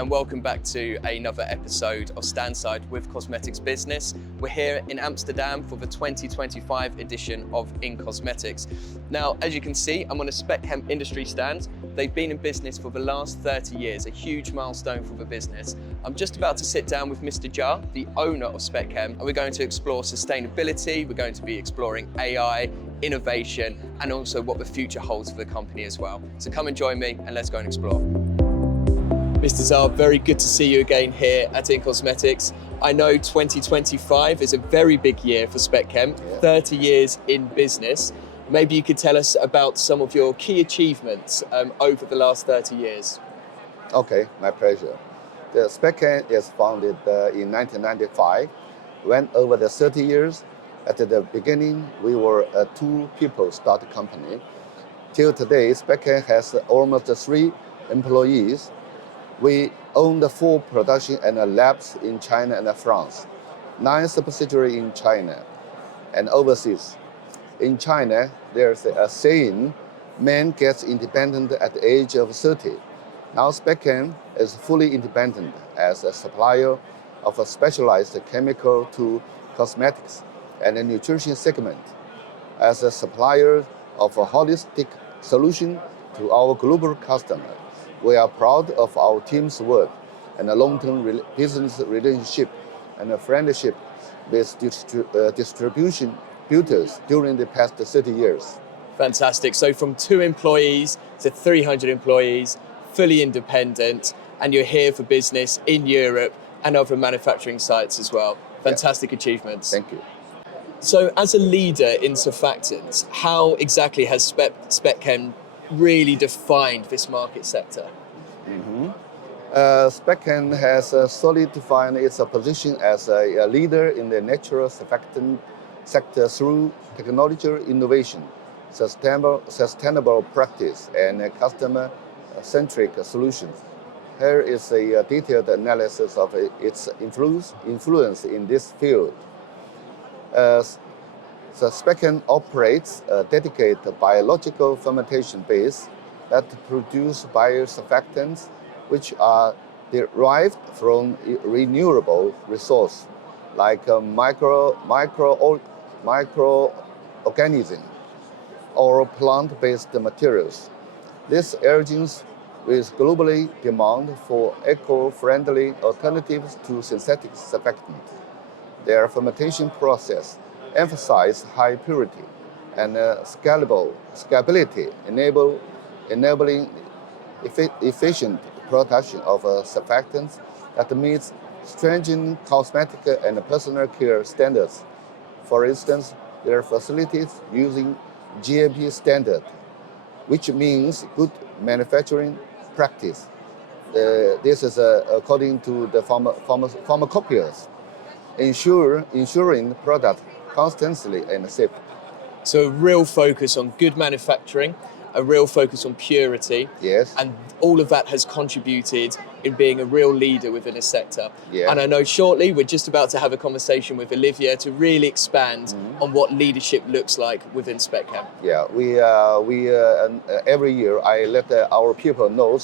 and welcome back to another episode of Standside with Cosmetics Business. We're here in Amsterdam for the 2025 edition of In Cosmetics. Now, as you can see, I'm on a Spec-Chem Industry stand. They've been in business for the last 30 years, a huge milestone for the business. I'm just about to sit down with Mr. Jha, the owner of Spec-Chem, and we're going to explore sustainability, we're going to be exploring AI, innovation, and also what the future holds for the company as well. So come and join me and let's go and explore. Mr. Jha, very good to see you again here at In Cosmetics. I know 2025 is a very big year for Spec-Chem, 30 years in business. Maybe you could tell us about some of your key achievements over the last 30 years. Okay, my pleasure. The Spec-Chem is founded in 1995. When over the 30 years, at the beginning, we were a two-people started company. Till today, Spec-Chem has almost 3 employees. We own the 4 production and labs in China and France, 9 subsidiaries in China and overseas. In China, there's a saying, man gets independent at the age of 30. Now Spec-Chem is fully independent as a supplier of a specialized chemical to cosmetics and a nutrition segment. As a supplier of a holistic solution to our global customers, we are proud of our team's work and a long-term business relationship and a friendship with distributors during the past 30 years. Fantastic. So from 2 employees to 300 employees, fully independent, and you're here for business in Europe and other manufacturing sites as well. Fantastic achievements. Thank you. So as a leader in surfactants, how exactly has Spec-Chem really defined this market sector? Spec-Chem has solidified its position as a leader in the natural surfactant sector through technological innovation, sustainable practice, and customer-centric solutions. Here is a detailed analysis of its influence in this field. The Spec-Chem operates a dedicated biological fermentation base that produce biosurfactants which are derived from renewable resources like microorganisms or plant-based materials. This urges with globally demand for eco-friendly alternatives to synthetic surfactants. Their fermentation process emphasizes high purity and scalability, enabling efficient production of surfactants that meets stringent cosmetic and personal care standards. For instance, their facilities using GMP standard, which means good manufacturing practice. This is according to the pharmacopoeias, ensuring product constantly and safe. So a real focus on good manufacturing, a real focus on purity. Yes. And all of that has contributed in being a real leader within a sector. Yeah. And I know shortly we're just about to have a conversation with Olivia to really expand on what leadership looks like within Spec-Chem. Yeah, we every year I let our people know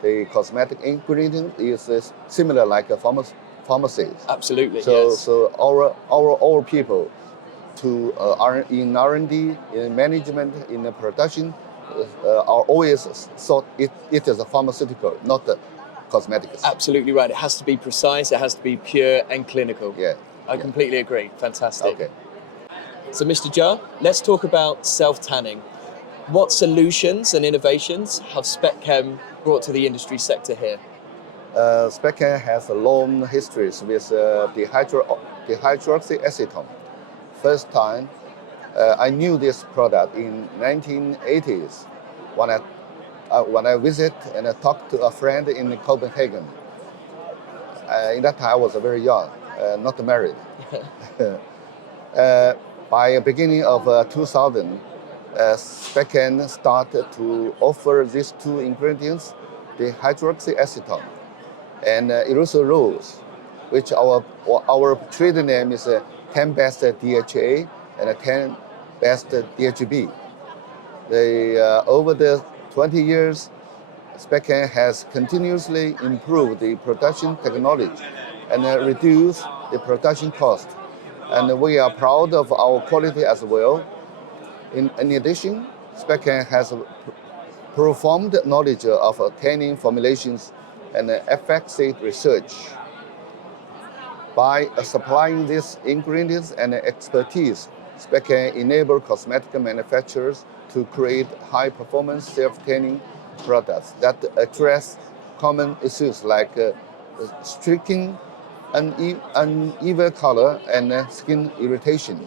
the cosmetic ingredient is similar like a pharmacy. Absolutely. So yes. so our people to in R&D, in management, in the production are always thought it is a pharmaceutical, not a cosmetics. Absolutely right. It has to be precise, it has to be pure and clinical. Yeah. I completely agree. Fantastic. Okay. So Mr. Jha, let's talk about self-tanning. What solutions and innovations have Spec-Chem brought to the industry sector here? Spec-Chem has a long history with dihydroxyacetone. First time I knew this product in 1980s when I visit and I talked to a friend in Copenhagen. In that time I was very young, not married. By the beginning of 2000, Spec-Chem started to offer these 2 ingredients, the hydroxyacetone and aerosols, which our trade name is 10 best DHA and 10 best DHB. Over the 20 years, Spec-Chem has continuously improved the production technology and reduced the production cost. And we are proud of our quality as well. In addition, Spec-Chem has profound knowledge of tanning formulations and efficacy research. By supplying these ingredients and expertise, Spec-Chem enables cosmetic manufacturers to create high-performance self-tanning products that address common issues like streaking, uneven color, and skin irritation.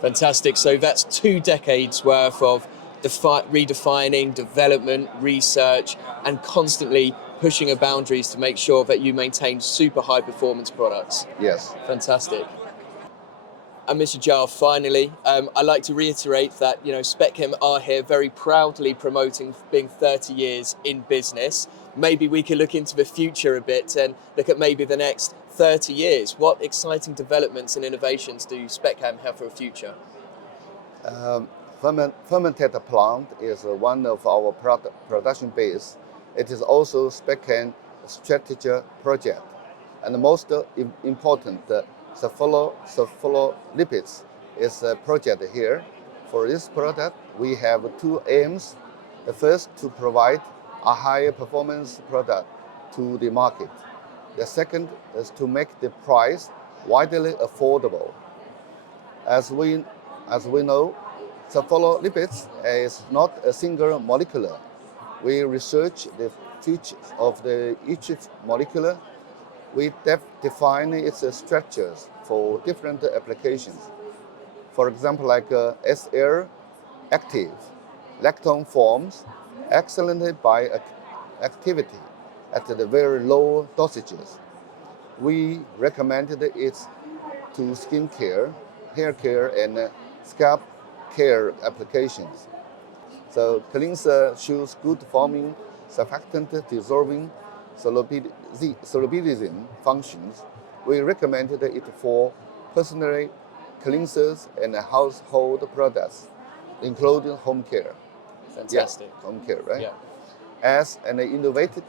Fantastic. So that's 2 decades worth of redefining, development, research, and constantly pushing the boundaries to make sure that you maintain super high performance products. Yes. Fantastic. And Mr. Jar, finally, I'd like to reiterate that Spec-Chem are here very proudly promoting being 30 years in business. Maybe we could look into the future a bit and look at maybe the next 30 years. What exciting developments and innovations do Spec-Chem have for the future? Fermented plant is one of our production base. It is also Spec-Chem strategic project. And the most important, cephalolipids is a project here. For this product, we have 2 aims. The first, to provide a higher performance product to the market. The second is to make the price widely affordable. As we know, cephalolipids is not a single molecule. We research the features of each molecule. We define its structures for different applications. For example, like SL active, lactone forms excellently by activity at the very low dosages. We recommended it to skin care, hair care, and scalp care applications. So cleanser shows good forming, surfactant dissolving, solubilizing functions. We recommended it for personal cleansers and household products, including home care. Fantastic. Yeah, home care, right? Yeah. As an innovative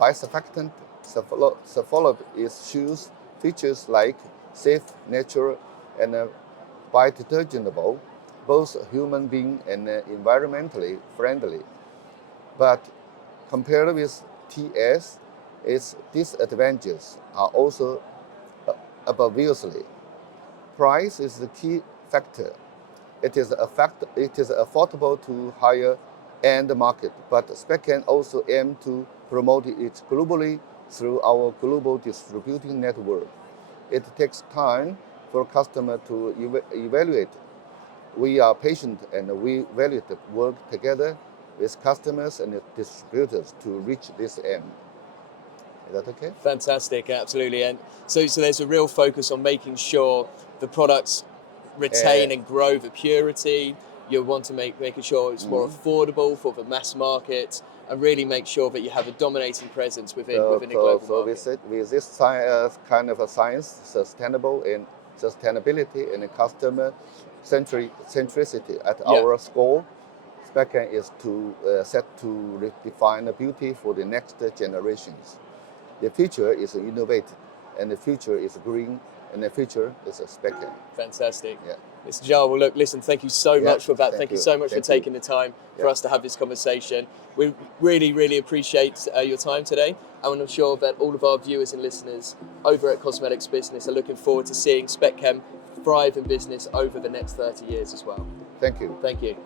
biosurfactant, cephalolipids shows features like safe, natural, and biodegradable, both human being and environmentally friendly. But compared with TS, its disadvantages are also obviously. Price is the key factor. It is affordable to higher end market, but Spec-Chem also aim to promote it globally through our global distributing network. It takes time for customer to evaluate. We are patient and we value to work together with customers and distributors to reach this aim. Is that okay? Fantastic, absolutely. And so there's a real focus on making sure the products retain and grow the purity. You want to making sure it's more affordable for the mass market, and really make sure that you have a dominating presence within a global market. With this kind of a science, sustainability and customer centricity at our score, Spec-Chem is set to redefine beauty for the next generations. The future is innovative, and the future is green, and the future is Spec-Chem. Fantastic. Yeah. Mr. Jar, well, look, listen, thank you so much for that. Thank you so much for taking the time for us to have this conversation. We really, really appreciate your time today. And I'm sure that all of our viewers and listeners over at Cosmetics Business are looking forward to seeing Spec-Chem thrive in business over the next 30 years as well. Thank you. Thank you.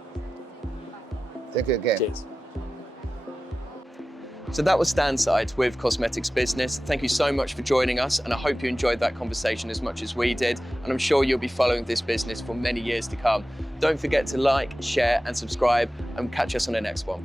Thank you again. Cheers. So that was Stanside with Cosmetics Business. Thank you so much for joining us, and I hope you enjoyed that conversation as much as we did, and I'm sure you'll be following this business for many years to come. Don't forget to like, share and subscribe, and catch us on the next one.